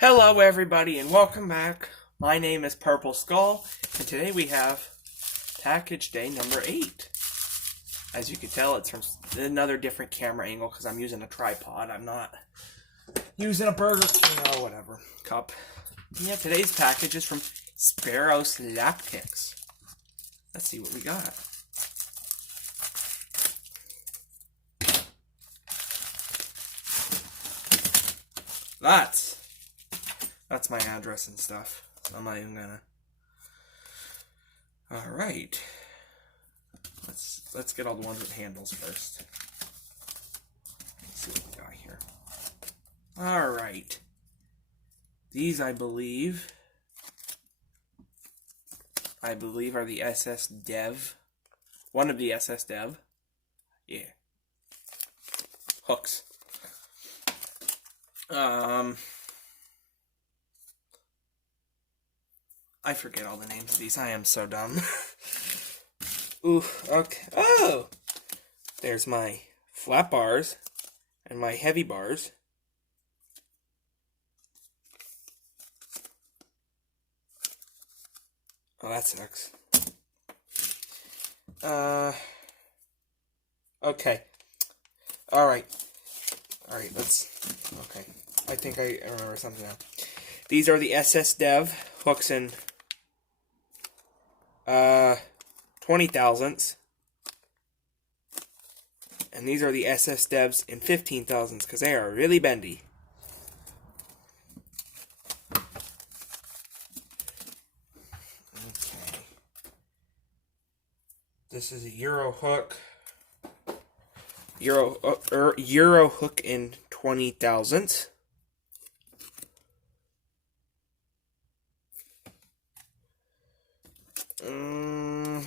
Hello everybody and welcome back. My name is Purple Skull and today we have package day number 8. As you can tell, it's from another different camera angle because I'm using a tripod. I'm not using a Burger King or whatever cup. Yeah, today's package is from Sparrows Lap Kicks. Let's see what we got. That's my address and stuff. So I'm not even gonna. All right. Let's get all the ones with handles first. Let's see what we got here. All right. These I believe are the SS Dev. One of the SS Dev. Yeah. Hooks. I forget all the names of these. I am so dumb. Ooh, okay. Oh! There's my flat bars and my heavy bars. Oh, that sucks. Okay. Alright, okay. I think I remember something now. These are the SS Dev hooks in 20 thousandths. And these are the SS Devs in 15 thousandths because they are really bendy. Okay. This is a Euro hook. Euro hook in 20 thousandths.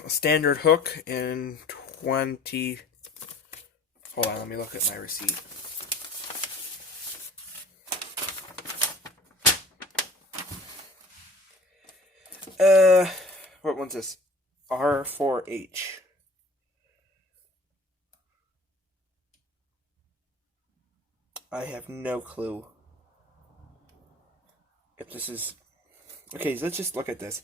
A standard hook in 20. Hold on, let me look at my receipt. What one's this? R4H. I have no clue if this is. Okay, so let's just look at this.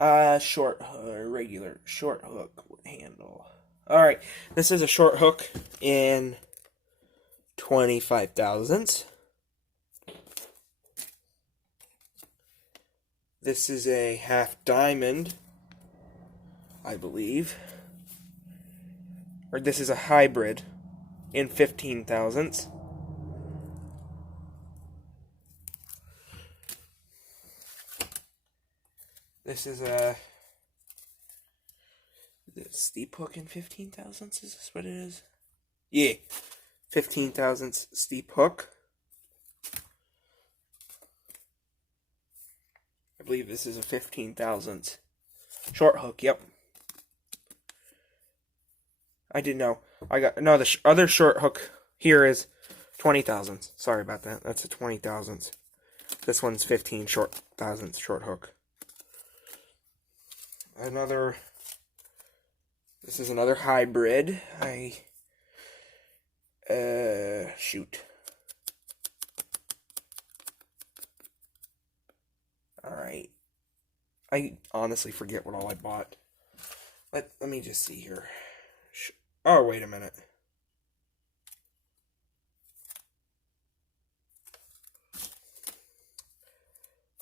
Regular short hook handle. Alright, this is a short hook in 25 thousandths. This is a half diamond, I believe. Or this is a hybrid in 15 thousandths. This is a steep hook in 15 thousandths. Is this what it is? Yeah, 15 thousandths steep hook. I believe this is a 15 thousandths short hook. Yep. I didn't know. The other short hook here is 20 thousandths. Sorry about that. That's a 20 thousandths. This one's 15 thousandths short hook. This is another hybrid. Shoot. Alright. I honestly forget what all I bought. Let me just see here. Oh, wait a minute.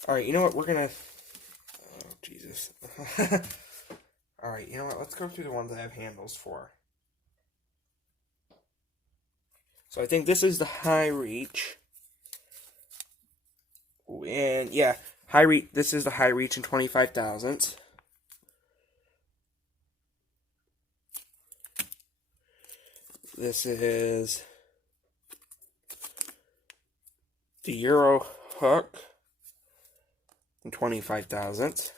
Alright, you know what? We're gonna... Oh, Jesus. Alright, you know what? Let's go through the ones I have handles for. So I think this is the high reach. And yeah, high reach. This is the high reach in 25 thousandths. This is the Euro hook in 25 thousandths.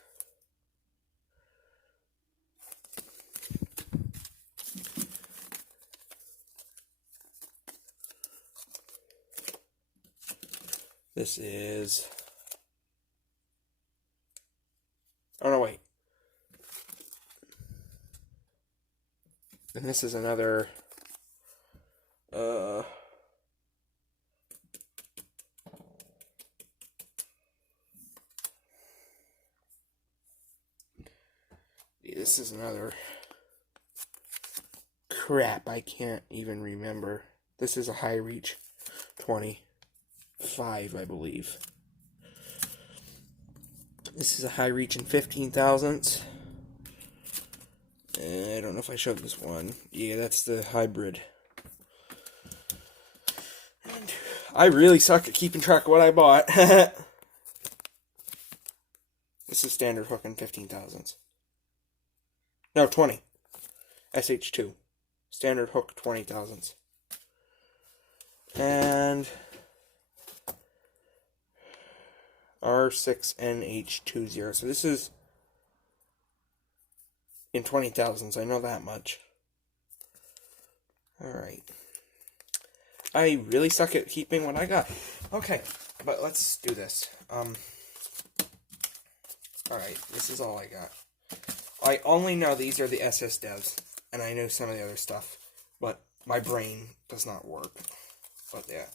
This is... Oh, no, wait. And this is another... this is another crap. I can't even remember. This is a high reach 25, I believe. This is a high reach in 15 thousandths. I don't know if I showed this one. Yeah, that's the hybrid. And I really suck at keeping track of what I bought. This is standard hook in 15 thousandths. No, 20. SH2. Standard hook 20 thousandths. And R6NH20. So this is in 20 thousandths. I know that much. Alright. I really suck at keeping what I got. Okay, but let's do this. Alright, this is all I got. I only know these are the SS devs, and I know some of the other stuff, but my brain does not work. But yeah,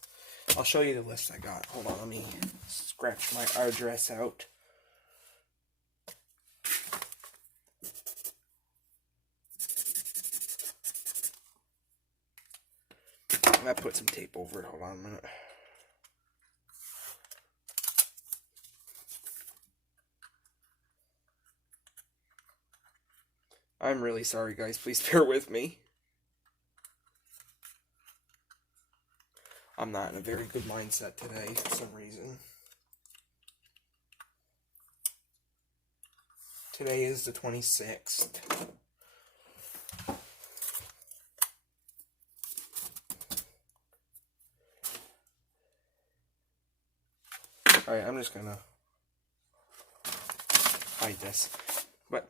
I'll show you the list I got. Hold on, let me scratch my address out. I'm gonna put some tape over it. Hold on a minute. I'm really sorry, guys. Please bear with me. I'm not in a very good mindset today for some reason. Today is the 26th. Alright, I'm just gonna hide this. But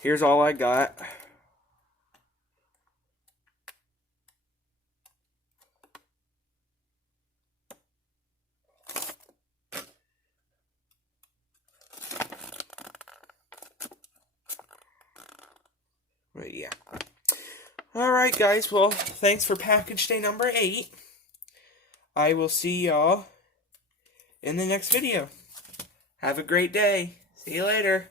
here's all I got. But yeah. Alright, guys. Well, thanks for package day number 8. I will see y'all in the next video. Have a great day. See you later.